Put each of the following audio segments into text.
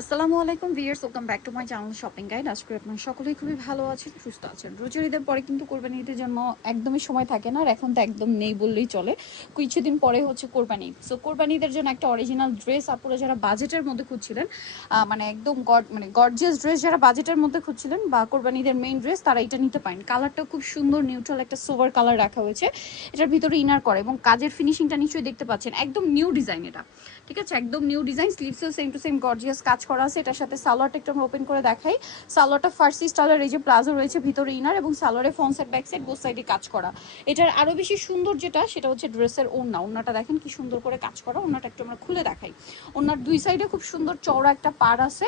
আসসালামু আলাইকুম viewers, welcome back to my channel shopping guide. আজকে আপনারা সকলেই খুবই ভালো আছেন, সুস্থ আছেন। রোজার ঈদের পরে কিন্তু কোরবানি ঈদের জন্য একদমই সময় থাকে না, আর এখন তো একদম নেই বললেই চলে। কিছুদিন পরে হচ্ছে কোরবানি ঈদ। সো কোরবানি ঈদের জন্য একটা অরিজিনাল ড্রেস আপনারা যারা বাজেটের মধ্যে খুঁজছিলেন, মানে একদম গর্জিয়াস ড্রেস যারা বাজেটের মধ্যে খুঁজছিলেন বা কোরবানি ঈদের মেইন ড্রেস, তারা এটা নিতে পারেন। কালারটা খুব সুন্দর নিউট্রাল একটা সোভার কালার রাখা হয়েছে। এটার ভিতরে ইনার করে এবং কাজের ফিনিশিংটা নিশ্চয়ই দেখতে পাচ্ছেন, একদম নিউ ডিজাইন এটা। ঠিক আছে, একদম নিউ ডিজাইন। স্লিভসও সেম টু সেম গর্জিয়াস কাজ করা আছে। এটার সাথে সালোয়ারটা একটু আমরা ওপেন করে দেখাই। সালোয়ারটা ফার্সি স্টাইলের, এই যে প্লাজো রয়েছে, ভিতরে ইনার এবং সালোয়ারে front side back side both সাইডে কাজ করা। এটার আরো বেশি সুন্দর যেটা, সেটা হচ্ছে ড্রেসের ওড়না। ওড়নাটা দেখেন কি সুন্দর করে কাজ করা। ওড়নাটা একটু আমরা খুলে দেখাই। ওড়নার দুই সাইডে খুব সুন্দর চওড়া একটা পাড় আছে।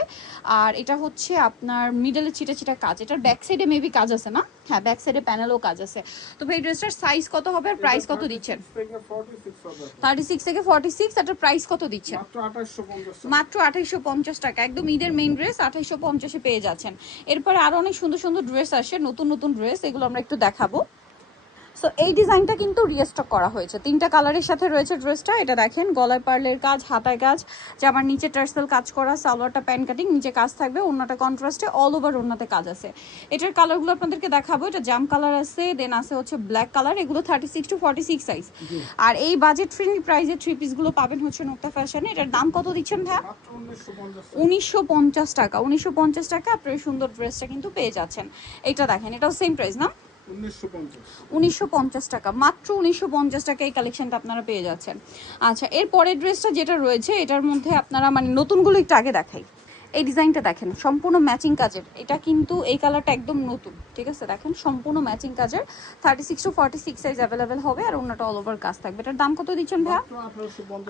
আর এটা হচ্ছে আপনার মিডলে ছিটা ছিটা কাজ। এটার ব্যাক সাইডে মেবি কাজ আছে না? হ্যাঁ, ব্যাক সাইডে প্যানেলও কাজ আছে। তো ভাই ড্রেসটার সাইজ কত হবে আর প্রাইস কত দিচ্ছেন? 36 থেকে 46। এটার প্রাইস কত দিচ্ছেন? মাত্র 2850 টাকা। একদম ঈদের মেইন ড্রেস 2850-এ পেয়ে যাচ্ছেন। এরপরে আরো অনেক সুন্দর সুন্দর ড্রেস আসে, নতুন নতুন ড্রেস, এগুলো আমরা একটু দেখাবো। সো এই ডিজাইনটা কিন্তু রিস্টক করা হয়েছে, তিনটা কালারের সাথে রয়েছে ড্রেসটা। এটা দেখেন, গলায় পার্লের কাজ, হাতায় কাজ, জামার নিচে টার্সেল কাজ করা, সালোয়ারটা প্যান্ট কাটিং, নিচে কাজ থাকবে, ওন্নাটা কন্ট্রাস্টে, অল ওভার ওন্নাতে কাজ আছে। এটার কালারগুলো আপনাদেরকে দেখাবো। এটা জাম কালার আছে, দেন আছে হচ্ছে ব্ল্যাক কালার। এগুলো 36 to 46 সাইজ। আর এই বাজেট ফ্রেন্ডলি প্রাইসে থ্রি পিসগুলো পাবেন হচ্ছে নোক্তা ফ্যাশনে। এটার দাম কত দিচ্ছেন ভাইয়া? 1950 টাকা। 1950 টাকা আপনার এই সুন্দর ড্রেসটা কিন্তু পেয়ে যাচ্ছেন। এটা দেখেন, এটাও সেম প্রাইস না? 1950 টাকা, মাত্র 1950 টাকা এই কালেকশনটা আপনারা পেয়ে যাচ্ছেন। আচ্ছা, এর পরের ড্রেসটা যেটা রয়েছে, এটার মধ্যে আপনারা মানে নতুনগুলো একটু আগে দেখাই। এই ডিজাইনটা দেখেন, সম্পূর্ণ ম্যাচিং কাজের। এটা কিন্তু এই কালারটা একদম নতুন। ঠিক আছে, দেখেন সম্পূর্ণ ম্যাচিং কাজের। 36 to 46 সাইজ অ্যাভেলেবেল হবে, আর অন্যটা অল ওভার কাজ থাকবে। এটার দাম কত দিচ্ছেন ভাইয়া?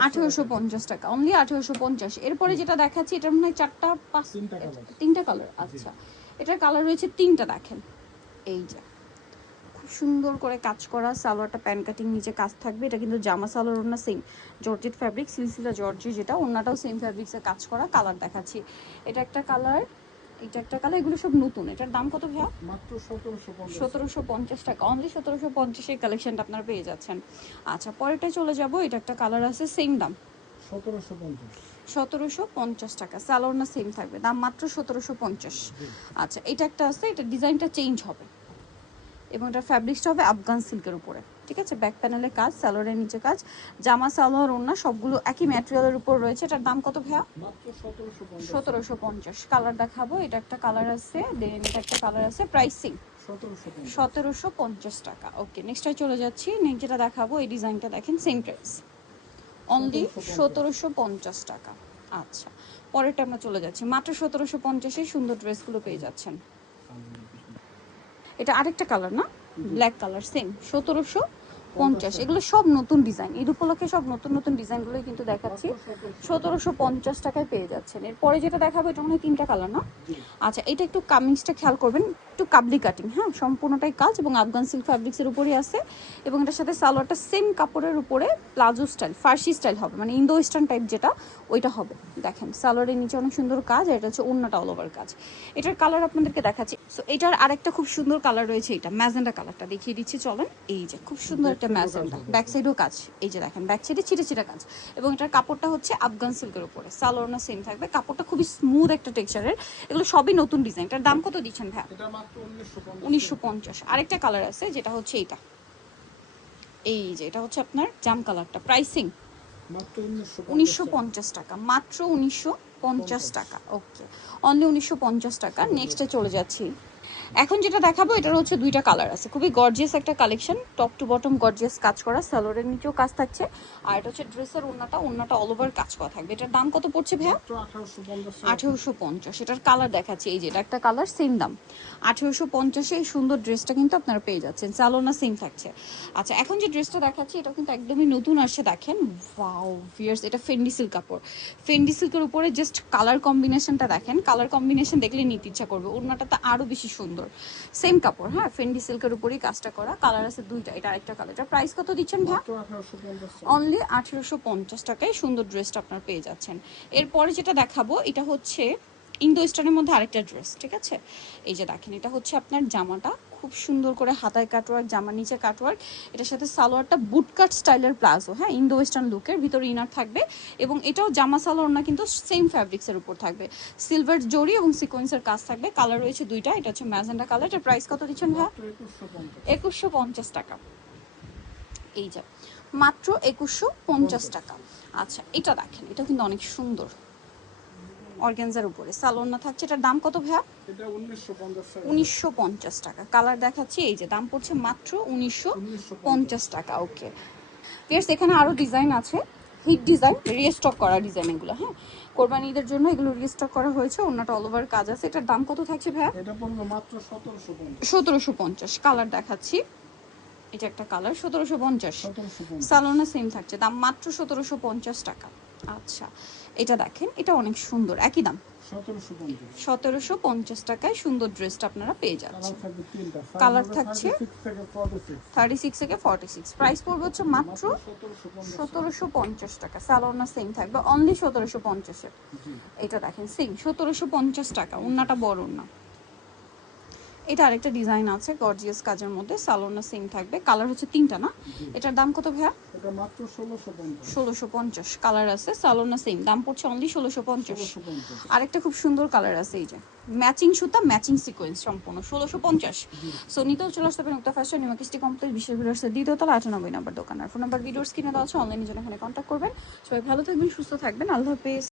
1850 টাকা, অনলি 1850। এরপরে যেটা দেখাচ্ছি, এটার মনে হয় তিনটা কালার। আচ্ছা, এটার কালার রয়েছে তিনটা, দেখেন এই যে খুব সুন্দর করে কাজ করা। সালোয়ারটা প্যান কাটিং, নিচে কাজ থাকবে। এটা কিন্তু জামা সালোয়ার ওড়না সেম জর্জেট ফ্যাব্রিক, সিলসিলা জর্জি যেটা, ওড়নাটাও সেম ফ্যাব্রিক্সে কাজ করা। কালার দেখাচ্ছি, এটা একটা কালার, এটা একটা কালার। এগুলো সব নতুন। এটার দাম কত ভাইয়া? মাত্র 1750 টাকা, অনলি 1750 এই কালেকশনটা আপনারা পেয়ে যাচ্ছেন। আচ্ছা, পরেরটা চলে যাব। এটা একটা কালার আছে, সেম দাম 1750 টাকা। সালোয়ার সেম থাকবে, দাম মাত্র 1750। আচ্ছা, এটা একটা আছে, এটা ডিজাইনটা চেঞ্জ হবে এবং এটা ফ্যাব্রিক্সটা হবে আফগান সিল্কের উপরে। ঠিক আছে, ব্যাক প্যানেলে কাজ, সালোয়ারের নিচে কাজ, জামা সালোয়ার ওড়না সবগুলো একই ম্যাটেরিয়ালের উপর রয়েছে। এটার দাম কত ভাইয়া? 1750। কালার দেখাবো। এটা একটা কালার আছে, দেন এটা একটা কালার আছে, প্রাইসিং 1750 টাকা। ওকে, নেক্সটে চলে যাচ্ছি। নেক্সট যেটা দেখাবো, এই ডিজাইনটা দেখেন, সেম প্রাইস, অনলি 1750 টাকা। আচ্ছা, পরেরটা আমরা চলে যাচ্ছি। মাত্র 1750-এ সুন্দর ড্রেসগুলো পেয়ে যাচ্ছেন। এটা আরেকটা কালার না? Black colour, same 1750। এগুলো সব নতুন ডিজাইন, ঈদ উপলক্ষে সব নতুন নতুন ডিজাইনগুলোই কিন্তু দেখাচ্ছি। 1750 টাকায় পেয়ে যাচ্ছেন। এরপরে যেটা দেখাবো, এটা মনে হয় তিনটা কালার না? আচ্ছা, এটা একটু কামিংসটা খেয়াল করবেন, একটু কাবলি কাটিং, হ্যাঁ, সম্পূর্ণটাই কাজ এবং আফগান সিল্ক ফ্যাব্রিক্সের উপরেই আছে। এবং এটার সাথে সালোয়ারটা সেম কাপড়ের উপরে প্লাজো স্টাইল, ফার্সি স্টাইল হবে, মানে ইন্দো ওয়েস্টার্ন টাইপ যেটা, ওইটা হবে। দেখেন সালোয়ারের নিচে অনেক সুন্দর কাজ, আর এটা হচ্ছে অন্যটা অল ওভার কাজ। এটার কালার আপনাদেরকে দেখাচ্ছি। সো এটার আরেকটা খুব সুন্দর কালার রয়েছে, এটা ম্যাজেন্ডা কালারটা দেখিয়ে দিচ্ছি, চলেন। এই যে খুব সুন্দর একটা ম্যাজেন্ডা, ব্যাক সাইডেও কাজ, এই যে দেখেন ব্যাক সাইডে ছিটে ছিটে কাজ। এবং এটার কাপড়টা হচ্ছে আফগান সিল্কের উপরে, সালোয়ার সেম থাকবে, কাপড়টা খুবই স্মুথ একটা টেক্সচারের। এগুলো সবই নতুন ডিজাইন। এটার দাম কত দিচ্ছেন ভাই? এটা মাত্র 1950। আরেকটা কালার আছে, যেটা হচ্ছে এইটা, এই যে এটা হচ্ছে আপনার জাম কালারটা, প্রাইসিং মাত্র 1950 টাকা, মাত্র 1950 টাকা। ওকে, অনলি 1950 টাকা। নেক্সটে চলে যাচ্ছি। এখন যেটা দেখাবো, এটার হচ্ছে দুইটা কালার আছে, খুবই গর্জিয়াস একটা collection, top to bottom gorgeous কাজ করা, সালোয়ারের নিচেও কাজ থাকছে। আর এটা হচ্ছে ড্রেসের ওন্নাটা অল ওভার কাজ করা থাকবে। এটার দাম কত পড়ছে ভাইয়া? 1850। এটার কালার দেখাচ্ছি, এই যে এটা একটা কালার, সেম দাম 1850-এ। এই সুন্দর ড্রেসটা কিন্তু আপনারা পেয়ে যাচ্ছেন, সালোনা সেম থাকছে। আচ্ছা, এখন যে ড্রেসটা দেখাচ্ছি, এটা কিন্তু একদমই নতুন আসছে, দেখেন, ওয়াও ভিয়ার্স, এটা ফেন্ডি সিল্ক কাপড়। ফেন্ডি সিল্কের উপরে জাস্ট কালার কম্বিনেশনটা দেখেন, কালার কম্বিনেশন দেখলে নিতে ইচ্ছা করবে। ওড়নাটা তো আরো বেশি সুন্দর, সেম কাপড়, হ্যাঁ, ফেন্ডি সিল্কের উপরেই কাজটা করা। কালার আছে দুইটা, এটা আরেকটা কালার। এটা প্রাইস কত দিচ্ছেন ভাই? অনলি 1850 টাকায় সুন্দর ড্রেসটা আপনারা পেয়ে যাচ্ছেন। এরপরে যেটা দেখাবো, এটা হচ্ছে ইন্দো ওয়েস্টার্নের মধ্যে আরেকটা ড্রেস। ঠিক আছে, এই যে দেখেন, এটা হচ্ছে আপনার জামাটা খুব সুন্দর করে হাতায় কাটওয়ার্ক, জামার নিচে কাটওয়ার্ক, এটার সাথে সালোয়ারটা বুটকাট স্টাইলের প্লাজো, হ্যাঁ, ইন্দো ওয়েস্টার্ন লুকের, ভিতরে ইনার থাকবে এবং এটাও জামা সালোয়ার না কিন্তু সেম ফ্যাব্রিক্সের উপর থাকবে, সিলভার জরি এবং সিকোয়েন্সের কাজ থাকবে। কালার রয়েছে দুইটা, এটা হচ্ছে ম্যাজেন্ডা কালার। এটার প্রাইস কত দিচ্ছেন ভাইয়া? 2150 টাকা। এই যে মাত্র 2150 টাকা। আচ্ছা এটা দেখেন, এটা কিন্তু অনেক সুন্দর, অর্গানজার উপরে সালোয়ার না থাকছে। এটার দাম কত ভাইয়া? এটা 1950 টাকা। 1950 টাকা। কালার দেখাচ্ছি, এই যে দাম পড়ছে মাত্র 1950 টাকা। ওকে ভিউয়ার্স, এখানে আরো ডিজাইন আছে, হিট ডিজাইন, রিস্টক করা ডিজাইন এগুলো, হ্যাঁ, কোরবানি ঈদের জন্য এগুলো রিস্টক করা হয়েছে। ওনাটা অল ওভার কাজ আছে। এটার দাম কত থাকছে ভাইয়া? এটা পড়বে মাত্র 1750। 1750। কালার দেখাচ্ছি, এটা একটা কালার, 1750। 1750 সালোনা সেম থাকছে, দাম মাত্র 1750 টাকা। আচ্ছা এটা দেখেন, এটা অনেক সুন্দর, একই দাম 1750। 1750 টাকায় সুন্দর ড্রেসটা আপনারা পেয়ে যাচ্ছেন। কালার থাকবে তিনটা, কালার থাকছে 36 থেকে 46। 36 থেকে 46। প্রাইস পড়বে হচ্ছে মাত্র 1750। 1750 টাকা। সালোনা সেম থাকবে, অনলি 1750 এর। জি। এটা দেখেন সেম 1750 টাকা, ওন্নাটা বড় ওন্না। এটা আরেকটা ডিজাইন আছে গর্জিয়াস কাজের মধ্যে, সালোনা সেম থাকবে। কালার হচ্ছে তিনটা না? জি। এটার দাম কত ভাইয়া? এটা মাত্র 1650। 1650। কালার আছে, সালোনা সেম, দাম পড়ছে অনলি 1650। 1650। আরেকটা খুব সুন্দর কালার আছে, এই যে ম্যাচিং সুতা, ম্যাচিং সিকোয়েন্স সম্পূর্ণ, 1650। সো নিতেও চলে আসতে পারেন উক্তা ফ্যাশন, নিমাকিস্টি কমপ্লেক্স, বিশেষ ভিডিওসের দ্বিতীয় তলা 98 নম্বর দোকান। আর ফোন নাম্বার ভিডিওস কিনে দেওয়া আছে, অনলাইনে জন্য এখানে কন্ট্যাক্ট করবেন। সবাই ভালো থাকবেন, সুস্থ থাকবেন, আল্লাহ হাফেজ।